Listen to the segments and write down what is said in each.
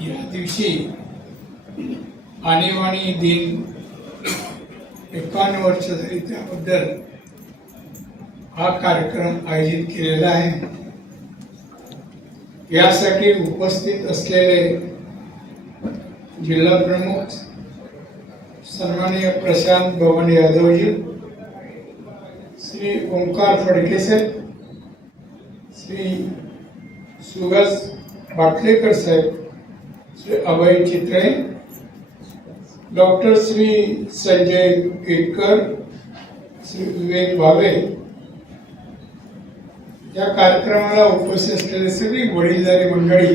या दिवशी आणीबाणी दिन 51 वर्ष झाली त्याबद्दल हा कार्यक्रम आयोजित केलेला आहे। यासाठी उपस्थित असलेले जिल्हा प्रमुख सन्माननीय प्रशांत भवन यादव जी, श्री ओंकार फडके साहेब, श्री सुगस बाटलेकर साहेब, श्री अभय चित्रे, डॉक्टर श्री संजय केतकर, श्री विवेक भावे, या कार्यक्रमाला उपस्थित असलेले सगळी वडीलधारी मंडळी,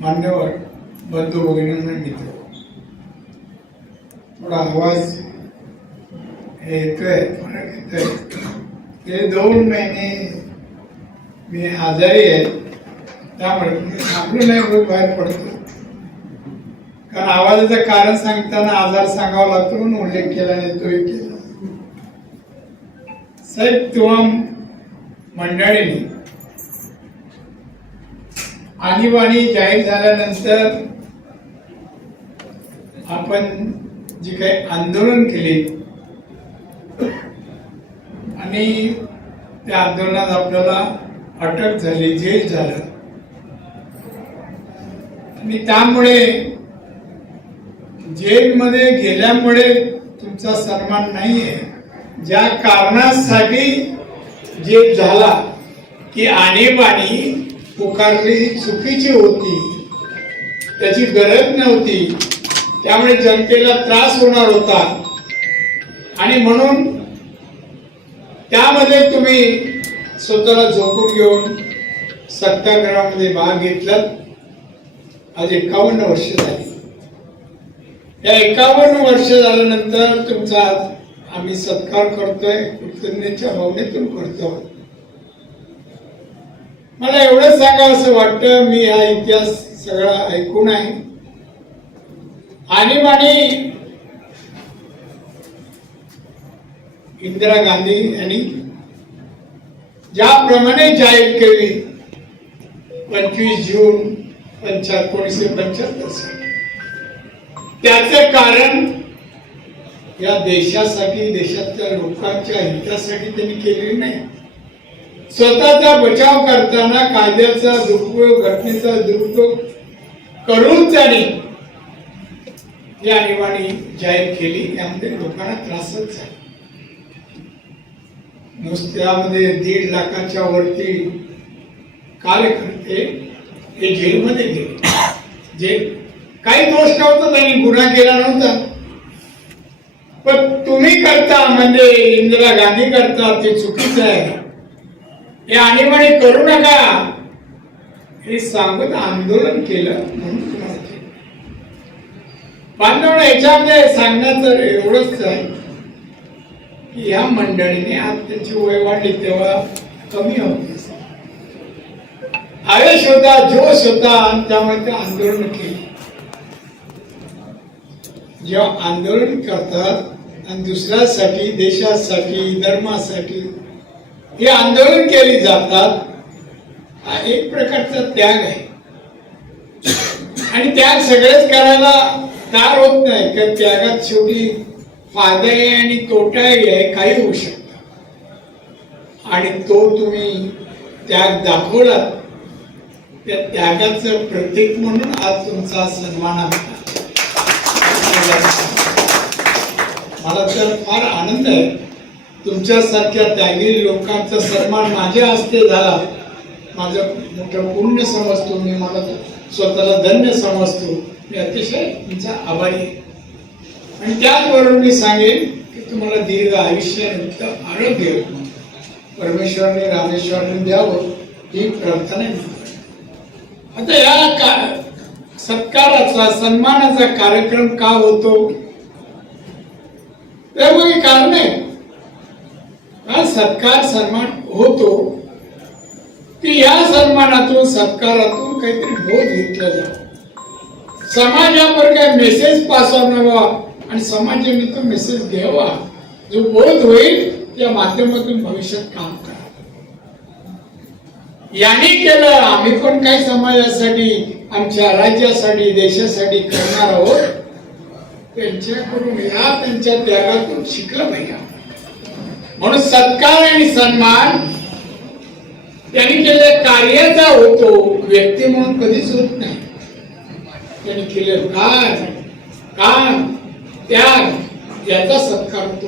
मान्यवर, बंधू भगिनींना, मित्र, थोडा आवाज येतोय, फरक येतोय। गेले 2 महिने मी आजारी आहे, त्यामुळे मी थांबलो नाही, रोज बाहेर पडतो, कारण आवाजाचं कारण सांगताना आजार सांगावा लागतो म्हणून उल्लेख केला नाही, तोही केला। साहेब, तेव्हा मंडळींनी आणीबाणी जाहीर झाल्यानंतर आपण जे काही आंदोलन केले आणि त्या आंदोलनात आपल्याला अटक झाली, जेल झालं, आणि त्यामुळे जेलमध्ये गेल्यामुळे तुमचा सन्मान नाहीये। ज्या कारणासाठी जेल झाला की आणीबाणी पुकारली चुकीची होती, त्याची गरज नव्हती, त्यामुळे जनतेला त्रास होणार होता, आणि म्हणून त्यामध्ये तुम्ही स्वतःला झोपून घेऊन सत्याग्रहामध्ये भाग घेतला। आज 51 वर्ष झाली। या 51 वर्ष झाल्यानंतर तुमचा आम्ही सत्कार करतोय, कृतज्ञतेच्या भावनेतून करतोय। मला एवढं सांगावं असं वाटतं, मी हा इतिहास सगळा ऐकून आहे। आणीबाणी इंदिरा गांधी यांनी ज्याप्रमाणे जाहीर केली 25 जून 1975 साली, त्याचं कारण या देशासाठी, देशातल्या लोकांच्या हितासाठी त्यांनी केलेली नाही। स्वतःचा बचाव करताना कायद्याचा दुरुपयोग, घटनेचा दुरुपयोग करून त्यांनी ही आणीबाणी जाहीर केली। यामध्ये लोकांना त्रासच झाला। नुसत्यामध्ये 1.5 लाखाच्या वरती कार्यकर्ते हे जेलमध्ये गेले। जेल काही दोष नव्हता, त्यांनी गुन्हा केला नव्हता, पण तुम्ही करता म्हणजे इंदिरा गांधी करता ते चुकीचं आहे, हे आणीबाणी करू नका हे सांगून आंदोलन केलं म्हणून तुम्हाला केलं। बांधव, याच्यामध्ये सांगण्याचं एवढंच आहे की या मंडळीने आज त्यांची वय वाढली तेव्हा कमी होती, आवेश होता, जोश होता, आणि त्यामुळे ते आंदोलन केले। जेव्हा आंदोलन करतात आणि दुसऱ्यासाठी, देशासाठी, धर्मासाठी हे आंदोलन केली जातात, हा एक प्रकारचा त्याग आहे। आणि त्याग सगळेच करायला तयार होत नाही, कारण त्यागात शेवटी फायदा आहे आणि तोटाही आहे, काही होऊ शकतं, आणि तो तुम्ही त्याग दाखवलात, त्या त्यागाचं प्रतीक म्हणून आज तुमचा सन्मान आहे। मला तर फार आनंद आहे, तुमच्यासारख्या त्यागी लोकांचा सन्मान माझ्या हस्ते झाला, माझं मोठं पुण्य समजतो, मी मला स्वतःला धन्य समजतो, मी अतिशय तुमचा आभारी आहे। आणि त्याचबरोबर मी सांगेन की तुम्हाला दीर्घ आयुष्य आणि आरोग्य परमेश्वराने, रामेश्वराने द्यावं ही प्रार्थना आहे। आता या सत्काराचा, सन्मानाचा कार्यक्रम का होतो, त्यामुळे कारण आहे। हा सत्कार, सन्मान होतो की या सन्मानातून, सत्कारातून काहीतरी बोध घेतला जातो, समाजावर काय मेसेज पास व्हावा आणि समाजाने तो मेसेज घ्यावा, जो बोध होईल त्या माध्यमातून भविष्यात काम करा। याने केलं, आम्ही पण काही समाजासाठी आमच्या राज्यासाठी देशासाठी करणार आहोत त्यांच्याकडून त्यांच्या त्यागातून शिकलं पाहिजे. म्हणून सत्कार आणि सन्मान त्यांनी केलेल्या कार्याचा होतो, व्यक्ती म्हणून कधीच होत नाही. त्यांनी केलेलं काम त्याग याचा सत्कार होतो.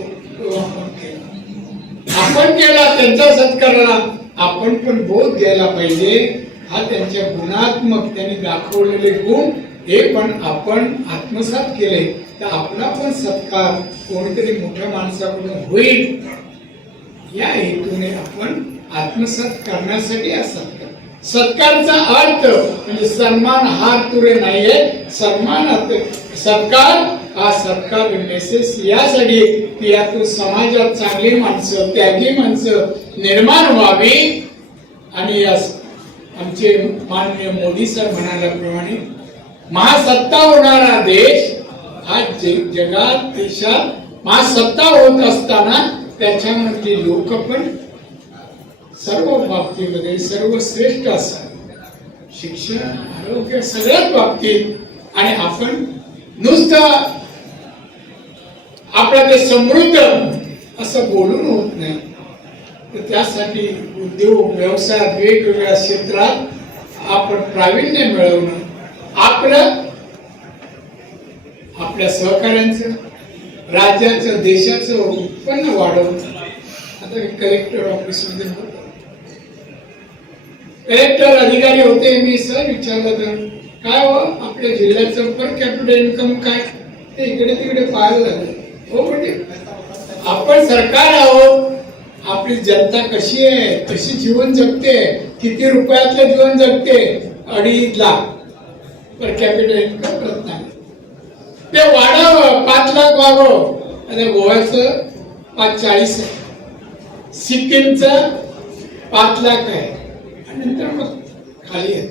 आपण केला त्यांचा सत्काराला आपण पण बोध घ्यायला पाहिजे. हा त्यांच्या गुणात्मक त्यांनी दाखवलेले गुण हे पण आपण आत्मसात केले तर आपला पण सत्कार कोणीतरी मोठ्या माणसाकडून होईल या हेतूने आपण आत्मसात करण्यासाठी हा सत्कारचा अर्थ म्हणजे सन्मान हार तुरे नाहीये. सत्कार हा सत्कार मेसेज यासाठी की यातून समाजात चांगली माणसं त्यागी माणसं निर्माण व्हावी. आणि आमचे माननीय मोदी सर म्हणाल्याप्रमाणे महासत्ता होणारा देश हा जगात देशात महासत्ता होत असताना त्याच्यामधली लोक पण सर्व बाबतीमध्ये सर्वश्रेष्ठ असतात. शिक्षण आरोग्य सगळ्याच बाबतीत. आणि आपण नुसतं आपला ते समृद्ध असं बोलून होत नाही. तर त्यासाठी उद्योग व्यवसायात वेगवेगळ्या क्षेत्रात आपण प्रावीण्य मिळवणं आपल्या सहकार्यांचं राज्याचं देशाचं उत्पन्न वाढवणं. आता मी कलेक्टर ऑफिस मध्ये होतो, कलेक्टर अधिकारी होते. मी सर विचारलं तर काय हो आपल्या जिल्ह्याचं पर कॅपिटल इन्कम काय ते इकडे तिकडे पाहायला लागलं. हो म्हणजे आपण सरकार आहोत, आपली जनता कशी आहे कशी जीवन जगते किती रुपयातलं जीवन जगते 2.5 लाख पर कॅपिटल इन्कम करत नाही. ते वाढावं 5 लाख व्हावं. आणि गोव्याचं 540 आहे, सिक्कीमचं 5 लाख आहे आणि नंतर मग खाली आहे.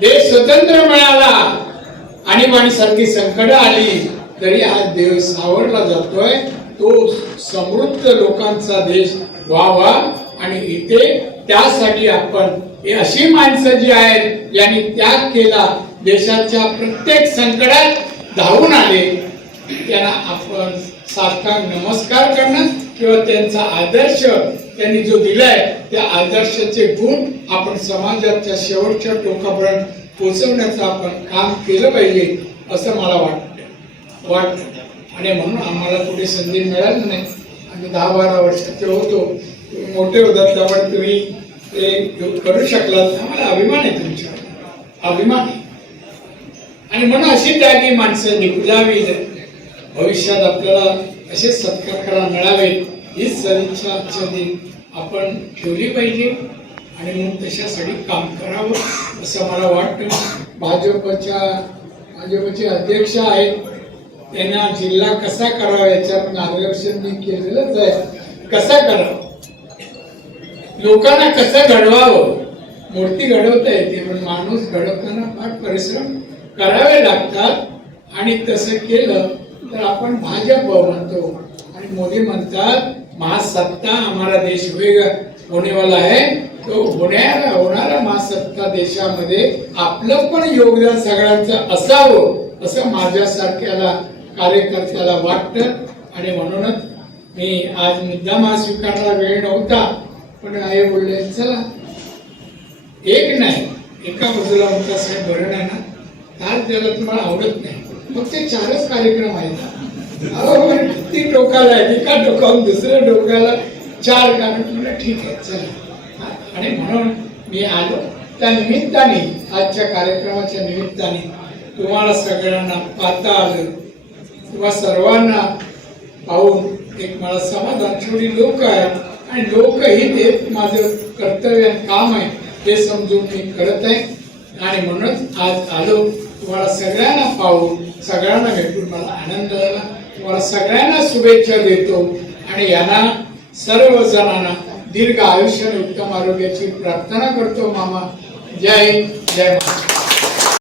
देश स्वतंत्र मिळाला आणीबाणी सारखी संकट आली तरी आज देश सावरला जातोय. तो समृद्ध लोकांचा देश व्हावा आणि इथे त्यासाठी आपण हे अशी माणसं जी आहेत यांनी त्याग केला देशाच्या प्रत्येक संकटात धावून आले त्यांना आपण साष्टांग नमस्कार करणं किंवा त्यांचा आदर्श त्यांनी जो दिलाय त्या आदर्शाचे गुण आपण समाजाच्या शेवटच्या टोकापर्यंत पोहोचवण्याचं आपण काम केलं पाहिजे असं मला वाटतं. आणि म्हणून आम्हाला कुठे संधी मिळाली नाही. आम्ही 10-12 वर्षाचे होतो, तुम्ही मोठे होतात त्यामुळे तुम्ही ते करू शकलात. आम्हाला अभिमान आहे तुमच्यावर, अभिमान आहे. आणि म्हणून अशी त्यागी माणसं निघावी भविष्यात आपल्याला असे सत्कार करायला मिळावे हीच सदिच्छा आजच्या दिन आपण ठेवली पाहिजे. आणि म्हणून तशासाठी काम करावं असं मला वाटतं. भाजपचे अध्यक्ष आहेत त्यांना जिल्हा कसा करावा याच्यावर मार्गदर्शन मी केलेलंच आहे. कसा करावं लोकांना कसं घडवावं. मूर्ती घडवता येते पण माणूस घडवताना फार परिश्रम करावे लागतात. आणि तसं केलं तर आपण भाजप म्हणतो आणि मोदी म्हणतात महासत्ता हमारा देश होने वाला है. तो होणारा महासत्ता देशामध्ये आपलं पण योगदान सगळ्यांचं असावं असं माझ्यासारख्याला कार्यकर्त्याला वाटतं. आणि म्हणूनच मी आज मुद्दाम हा स्वीकारला वेळ नव्हता पण हे बोलले चला एक नाही एका बाजूला म्हणता साहेब बरं नाही ना तास द्यायला तुम्हाला आवडत नाही मग ते 4च कार्यक्रम आहेत. अहो किती डोकाला आहे एका डोकावून दुसऱ्या डोक्याला 4 कार्यक्रम ठीक आहे चला. आणि म्हणून मी आलो त्या निमित्ताने आजच्या कार्यक्रमाच्या निमित्ताने तुम्हाला सगळ्यांना पाहता आलं किंवा सर्वांना पाहून एक मला समाधान. छोटी लोक आहेत आणि लोकही ते माझं कर्तव्य काम आहे ते समजून मी करत आहे. आणि म्हणूनच आज आलो तुम्हाला सगळ्यांना पाहून सगळ्यांना भेटून मला आनंद झाला. तुम्हाला सगळ्यांना शुभेच्छा देतो आणि यांना सर्व जणांना दीर्घ आयुष्य आणि उत्तम आरोग्याची प्रार्थना करतो. मामा जय हिंद जय महाराष्ट्र.